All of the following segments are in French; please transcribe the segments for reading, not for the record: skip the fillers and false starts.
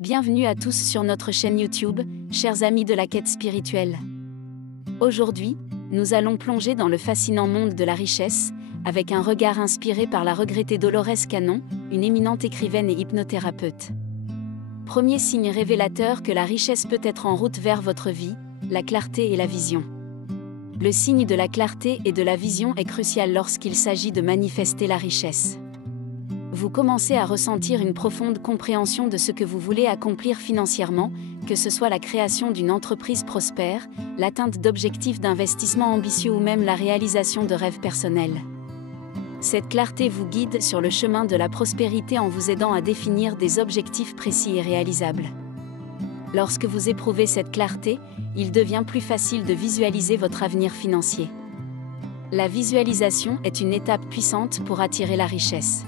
Bienvenue à tous sur notre chaîne YouTube, chers amis de la quête spirituelle. Aujourd'hui, nous allons plonger dans le fascinant monde de la richesse, avec un regard inspiré par la regrettée Dolores Cannon, une éminente écrivaine et hypnothérapeute. Premier signe révélateur que la richesse peut être en route vers votre vie, la clarté et la vision. Le signe de la clarté et de la vision est crucial lorsqu'il s'agit de manifester la richesse. Vous commencez à ressentir une profonde compréhension de ce que vous voulez accomplir financièrement, que ce soit la création d'une entreprise prospère, l'atteinte d'objectifs d'investissement ambitieux ou même la réalisation de rêves personnels. Cette clarté vous guide sur le chemin de la prospérité en vous aidant à définir des objectifs précis et réalisables. Lorsque vous éprouvez cette clarté, il devient plus facile de visualiser votre avenir financier. La visualisation est une étape puissante pour attirer la richesse.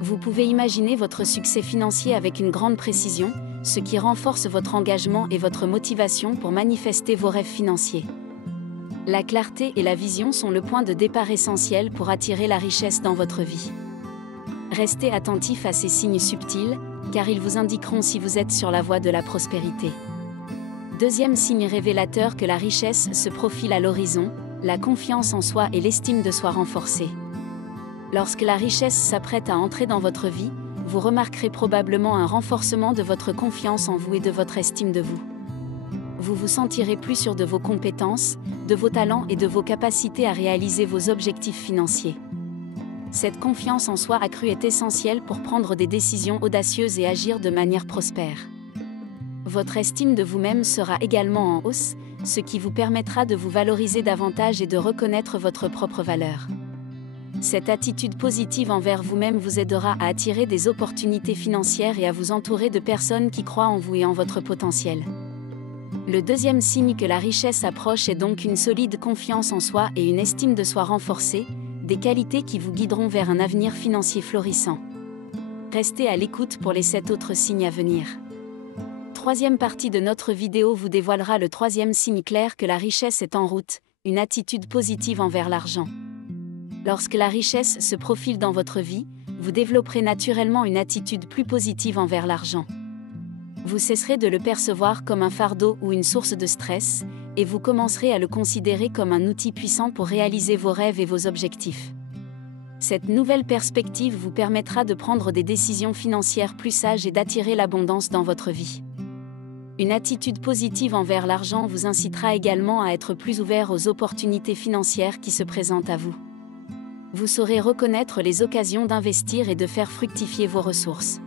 Vous pouvez imaginer votre succès financier avec une grande précision, ce qui renforce votre engagement et votre motivation pour manifester vos rêves financiers. La clarté et la vision sont le point de départ essentiel pour attirer la richesse dans votre vie. Restez attentif à ces signes subtils, car ils vous indiqueront si vous êtes sur la voie de la prospérité. Deuxième signe révélateur que la richesse se profile à l'horizon, la confiance en soi et l'estime de soi renforcée. Lorsque la richesse s'apprête à entrer dans votre vie, vous remarquerez probablement un renforcement de votre confiance en vous et de votre estime de vous. Vous vous sentirez plus sûr de vos compétences, de vos talents et de vos capacités à réaliser vos objectifs financiers. Cette confiance en soi accrue est essentielle pour prendre des décisions audacieuses et agir de manière prospère. Votre estime de vous-même sera également en hausse, ce qui vous permettra de vous valoriser davantage et de reconnaître votre propre valeur. Cette attitude positive envers vous-même vous aidera à attirer des opportunités financières et à vous entourer de personnes qui croient en vous et en votre potentiel. Le deuxième signe que la richesse approche est donc une solide confiance en soi et une estime de soi renforcée, des qualités qui vous guideront vers un avenir financier florissant. Restez à l'écoute pour les 7 autres signes à venir. Troisième partie de notre vidéo vous dévoilera le troisième signe clair que la richesse est en route, une attitude positive envers l'argent. Lorsque la richesse se profile dans votre vie, vous développerez naturellement une attitude plus positive envers l'argent. Vous cesserez de le percevoir comme un fardeau ou une source de stress, et vous commencerez à le considérer comme un outil puissant pour réaliser vos rêves et vos objectifs. Cette nouvelle perspective vous permettra de prendre des décisions financières plus sages et d'attirer l'abondance dans votre vie. Une attitude positive envers l'argent vous incitera également à être plus ouvert aux opportunités financières qui se présentent à vous. Vous saurez reconnaître les occasions d'investir et de faire fructifier vos ressources.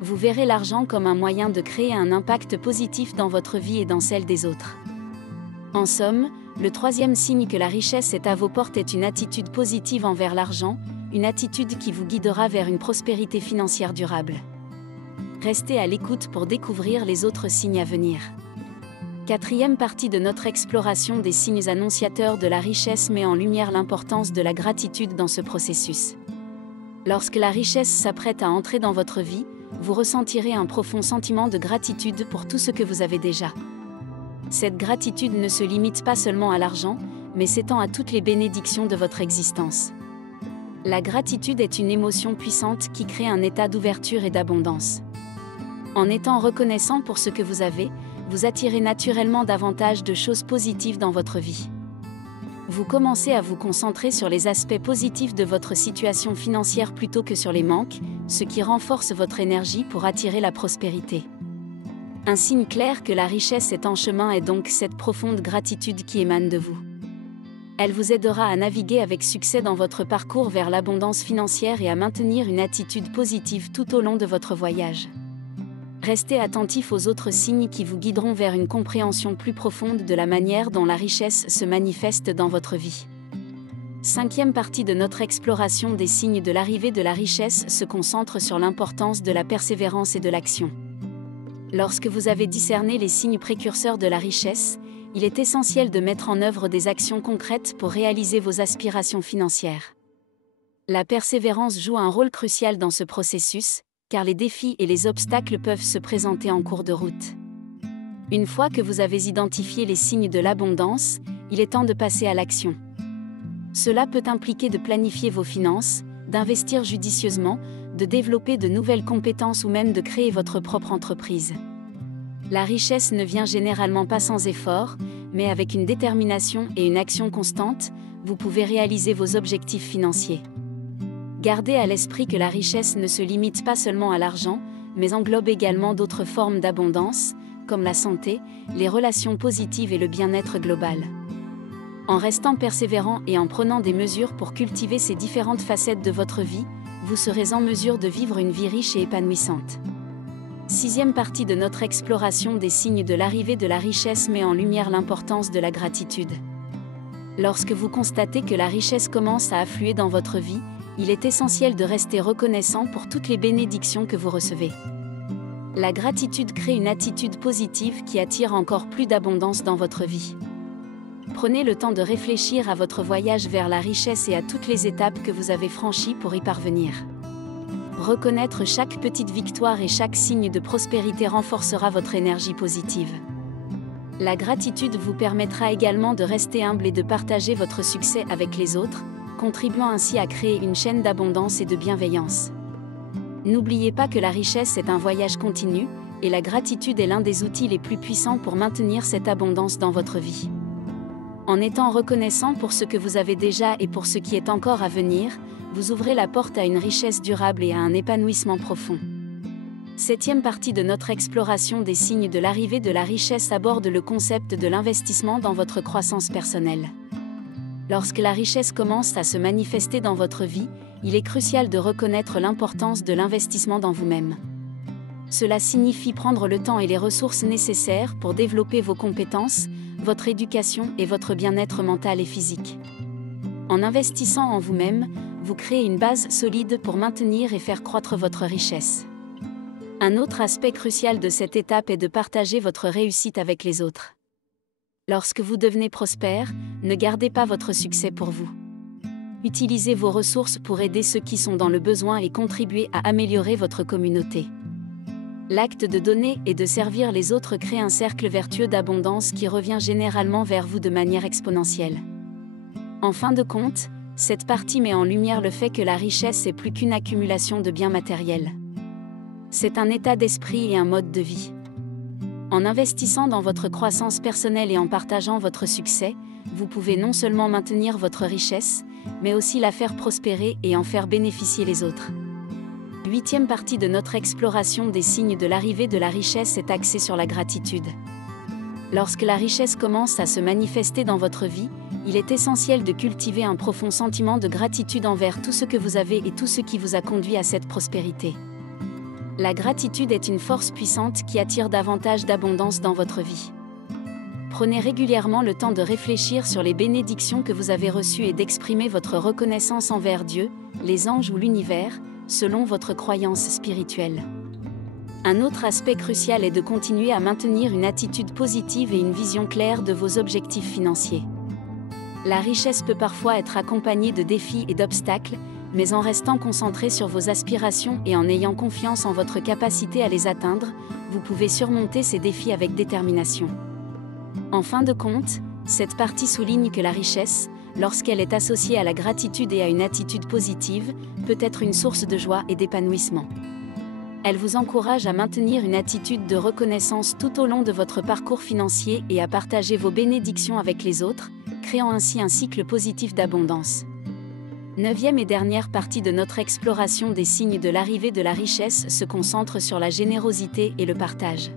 Vous verrez l'argent comme un moyen de créer un impact positif dans votre vie et dans celle des autres. En somme, le troisième signe que la richesse est à vos portes est une attitude positive envers l'argent, une attitude qui vous guidera vers une prospérité financière durable. Restez à l'écoute pour découvrir les autres signes à venir. Quatrième partie de notre exploration des signes annonciateurs de la richesse met en lumière l'importance de la gratitude dans ce processus. Lorsque la richesse s'apprête à entrer dans votre vie, vous ressentirez un profond sentiment de gratitude pour tout ce que vous avez déjà. Cette gratitude ne se limite pas seulement à l'argent, mais s'étend à toutes les bénédictions de votre existence. La gratitude est une émotion puissante qui crée un état d'ouverture et d'abondance. En étant reconnaissant pour ce que vous avez, vous attirez naturellement davantage de choses positives dans votre vie. Vous commencez à vous concentrer sur les aspects positifs de votre situation financière plutôt que sur les manques, ce qui renforce votre énergie pour attirer la prospérité. Un signe clair que la richesse est en chemin est donc cette profonde gratitude qui émane de vous. Elle vous aidera à naviguer avec succès dans votre parcours vers l'abondance financière et à maintenir une attitude positive tout au long de votre voyage. Restez attentif aux autres signes qui vous guideront vers une compréhension plus profonde de la manière dont la richesse se manifeste dans votre vie. Cinquième partie de notre exploration des signes de l'arrivée de la richesse se concentre sur l'importance de la persévérance et de l'action. Lorsque vous avez discerné les signes précurseurs de la richesse, il est essentiel de mettre en œuvre des actions concrètes pour réaliser vos aspirations financières. La persévérance joue un rôle crucial dans ce processus, car les défis et les obstacles peuvent se présenter en cours de route. Une fois que vous avez identifié les signes de l'abondance, il est temps de passer à l'action. Cela peut impliquer de planifier vos finances, d'investir judicieusement, de développer de nouvelles compétences ou même de créer votre propre entreprise. La richesse ne vient généralement pas sans effort, mais avec une détermination et une action constante, vous pouvez réaliser vos objectifs financiers. Gardez à l'esprit que la richesse ne se limite pas seulement à l'argent, mais englobe également d'autres formes d'abondance, comme la santé, les relations positives et le bien-être global. En restant persévérant et en prenant des mesures pour cultiver ces différentes facettes de votre vie, vous serez en mesure de vivre une vie riche et épanouissante. Sixième partie de notre exploration des signes de l'arrivée de la richesse met en lumière l'importance de la gratitude. Lorsque vous constatez que la richesse commence à affluer dans votre vie, il est essentiel de rester reconnaissant pour toutes les bénédictions que vous recevez. La gratitude crée une attitude positive qui attire encore plus d'abondance dans votre vie. Prenez le temps de réfléchir à votre voyage vers la richesse et à toutes les étapes que vous avez franchies pour y parvenir. Reconnaître chaque petite victoire et chaque signe de prospérité renforcera votre énergie positive. La gratitude vous permettra également de rester humble et de partager votre succès avec les autres, contribuant ainsi à créer une chaîne d'abondance et de bienveillance. N'oubliez pas que la richesse est un voyage continu, et la gratitude est l'un des outils les plus puissants pour maintenir cette abondance dans votre vie. En étant reconnaissant pour ce que vous avez déjà et pour ce qui est encore à venir, vous ouvrez la porte à une richesse durable et à un épanouissement profond. Septième partie de notre exploration des signes de l'arrivée de la richesse aborde le concept de l'investissement dans votre croissance personnelle. Lorsque la richesse commence à se manifester dans votre vie, il est crucial de reconnaître l'importance de l'investissement dans vous-même. Cela signifie prendre le temps et les ressources nécessaires pour développer vos compétences, votre éducation et votre bien-être mental et physique. En investissant en vous-même, vous créez une base solide pour maintenir et faire croître votre richesse. Un autre aspect crucial de cette étape est de partager votre réussite avec les autres. Lorsque vous devenez prospère, ne gardez pas votre succès pour vous. Utilisez vos ressources pour aider ceux qui sont dans le besoin et contribuer à améliorer votre communauté. L'acte de donner et de servir les autres crée un cercle vertueux d'abondance qui revient généralement vers vous de manière exponentielle. En fin de compte, cette partie met en lumière le fait que la richesse est plus qu'une accumulation de biens matériels. C'est un état d'esprit et un mode de vie. En investissant dans votre croissance personnelle et en partageant votre succès, vous pouvez non seulement maintenir votre richesse, mais aussi la faire prospérer et en faire bénéficier les autres. Huitième partie de notre exploration des signes de l'arrivée de la richesse est axée sur la gratitude. Lorsque la richesse commence à se manifester dans votre vie, il est essentiel de cultiver un profond sentiment de gratitude envers tout ce que vous avez et tout ce qui vous a conduit à cette prospérité. La gratitude est une force puissante qui attire davantage d'abondance dans votre vie. Prenez régulièrement le temps de réfléchir sur les bénédictions que vous avez reçues et d'exprimer votre reconnaissance envers Dieu, les anges ou l'univers, selon votre croyance spirituelle. Un autre aspect crucial est de continuer à maintenir une attitude positive et une vision claire de vos objectifs financiers. La richesse peut parfois être accompagnée de défis et d'obstacles, mais en restant concentré sur vos aspirations et en ayant confiance en votre capacité à les atteindre, vous pouvez surmonter ces défis avec détermination. En fin de compte, cette partie souligne que la richesse, lorsqu'elle est associée à la gratitude et à une attitude positive, peut être une source de joie et d'épanouissement. Elle vous encourage à maintenir une attitude de reconnaissance tout au long de votre parcours financier et à partager vos bénédictions avec les autres, créant ainsi un cycle positif d'abondance. Neuvième et dernière partie de notre exploration des signes de l'arrivée de la richesse se concentre sur la générosité et le partage.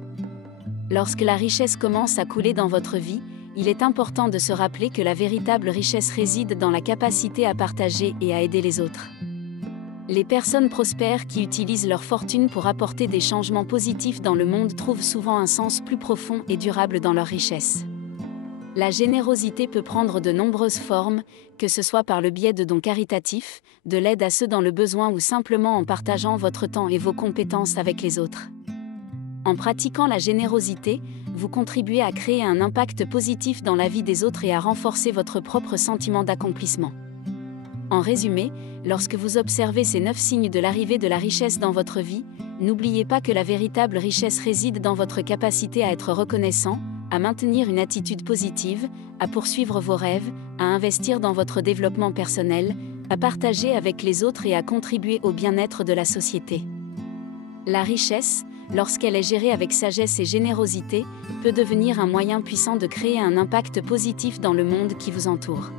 Lorsque la richesse commence à couler dans votre vie, il est important de se rappeler que la véritable richesse réside dans la capacité à partager et à aider les autres. Les personnes prospères qui utilisent leur fortune pour apporter des changements positifs dans le monde trouvent souvent un sens plus profond et durable dans leur richesse. La générosité peut prendre de nombreuses formes, que ce soit par le biais de dons caritatifs, de l'aide à ceux dans le besoin ou simplement en partageant votre temps et vos compétences avec les autres. En pratiquant la générosité, vous contribuez à créer un impact positif dans la vie des autres et à renforcer votre propre sentiment d'accomplissement. En résumé, lorsque vous observez ces 9 signes de l'arrivée de la richesse dans votre vie, n'oubliez pas que la véritable richesse réside dans votre capacité à être reconnaissant, à maintenir une attitude positive, à poursuivre vos rêves, à investir dans votre développement personnel, à partager avec les autres et à contribuer au bien-être de la société. La richesse, lorsqu'elle est gérée avec sagesse et générosité, peut devenir un moyen puissant de créer un impact positif dans le monde qui vous entoure.